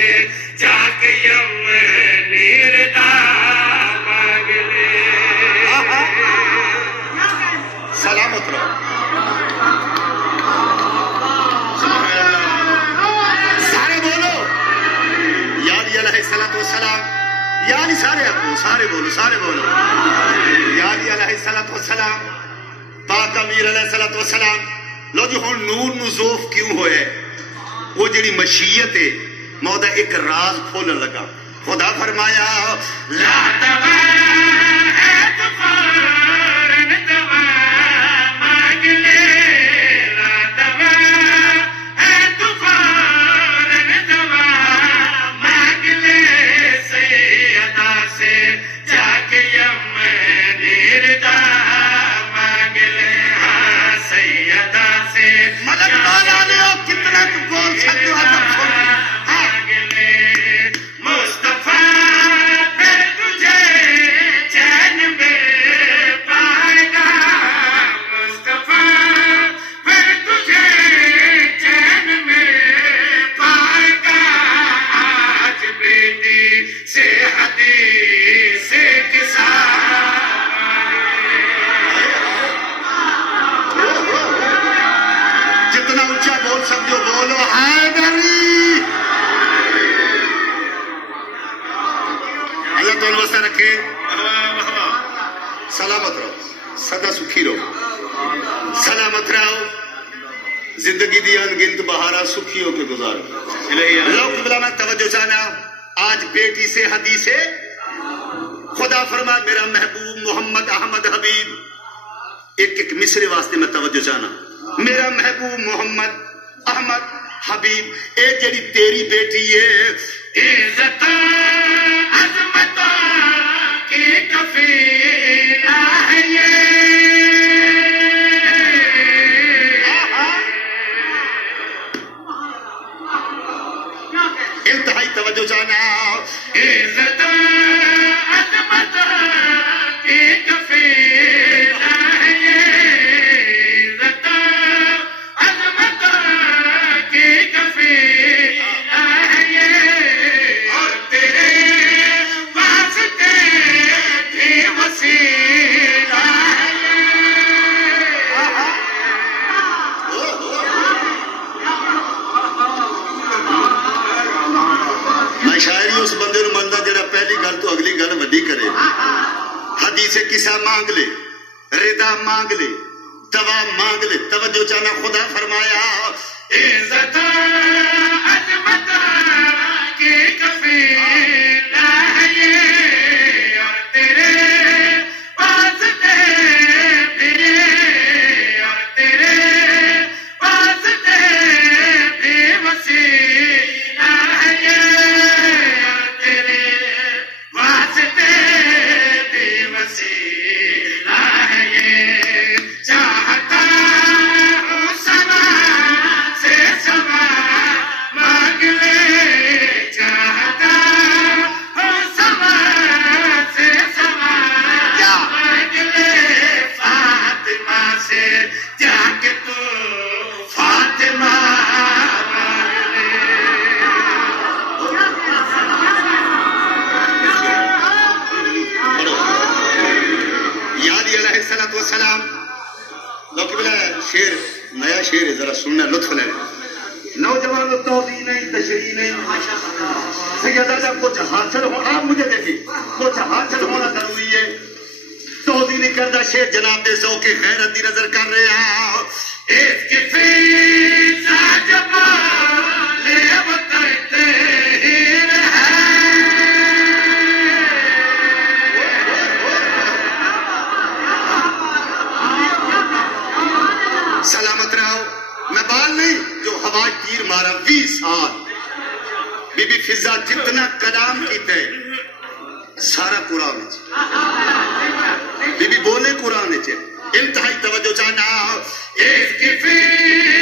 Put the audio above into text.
سے جا کے یم نیردا مانگ لے. سلامت رہو. سارے بولو یا علی علیہ السلام. یعنی سارے بولو یا علی علیہ السلام. پاک امیر علیہ السلام. لو جی ہوں نور نو ذوف کیوں ہوئے؟ وہ جڑی مشیت ہے مودا ایک راز کھولن لگا. خدا فرمایا لا دوا ہے تو فوراً دوا مانگ لے. لا دوا ہے تو فوراً دوا مانگ لے. سیدہ سے جا کے یم نیردا مانگ لے. ہاں سیدہ سے ملک والا نے کتنا تو بول سکتے ہو. مانگ لے. مصطفیٰ پھر تجھے چین میں پائے گا. مصطفیٰ پھر تجھے چین میں پائے گا. آج بیٹی سے حدیث کے جتنا اونچا بول سکتے ہو بولو حیدری. اللہ تو واسطہ رکھے. سلامت رہو, سدا سکھی رہو, سلامت رہو. زندگی دی انگنت بہارا سکھی ہو کے گزارو. لوگ بلا میں توجہ چاہنا. آج بیٹی سے حدیث ہے. خدا فرما میرا محبوب محمد احمد حبیب. ایک ایک مصرے واسطے میں توجہ چاہنا. میرا محبوب محمد احمد حبیب. اے جڑی تیری بیٹی ہے عزت عظمت کی کفیلہ ہے یہ. انتہائی توجہ چاہنا. عزت عظمت کی کفیلہ ہے یہ. عزت عظمت کی کفیلہ ہے یہ. اور تیرے واسطے بھی وسیلہ ہے میں شاعری اس بندے نو مندا جڑا پہلی گل تو اگلی گل وڈی کرے. حدیث قصہ مانگ لے, ردا مانگ لے, دوا مانگ لے. توجہ چاہنا. خدا فرمایا عزت عظمت کی کفیلہ ہے یہ. اور تیرے واسطے بھی اور تیرے واسطے بھی وسیلہ ہے یہ. اور تیرے واسطے بھی وسیلہ ہے یہ. چاہتا ہوں سما سے سما مانگ لے. چاہتا ہوں سما سے سما مانگ لے. فاطمہ سے جا کے تو فاطمہ مانگ لے. یاد علیہ السلام. لوگ بلا شیر نیا شیر ہے, ذرا سننا لطف لینا. نوجوانوں توضیح نہیں, تشریح نہیں. سیدہ جب کچھ حاصل ہو, آپ مجھے دیکھیں, کچھ حاصل ہونا ضروری ہے. توضیح نہیں کرتا شیر جناب دے ذوق غیرت دی نظر کر رہے ہیں. اس کی فیضا جب لے بتاتے ہی سلامت رہو. میں بال نہیں جو ہوا تیر مارا 20 سال. بی بی فضا جتنا کلام کیتے سارا قرآن بی بی بولے قرآن. انتہائی توجہ چاہنا. اس کی فیضا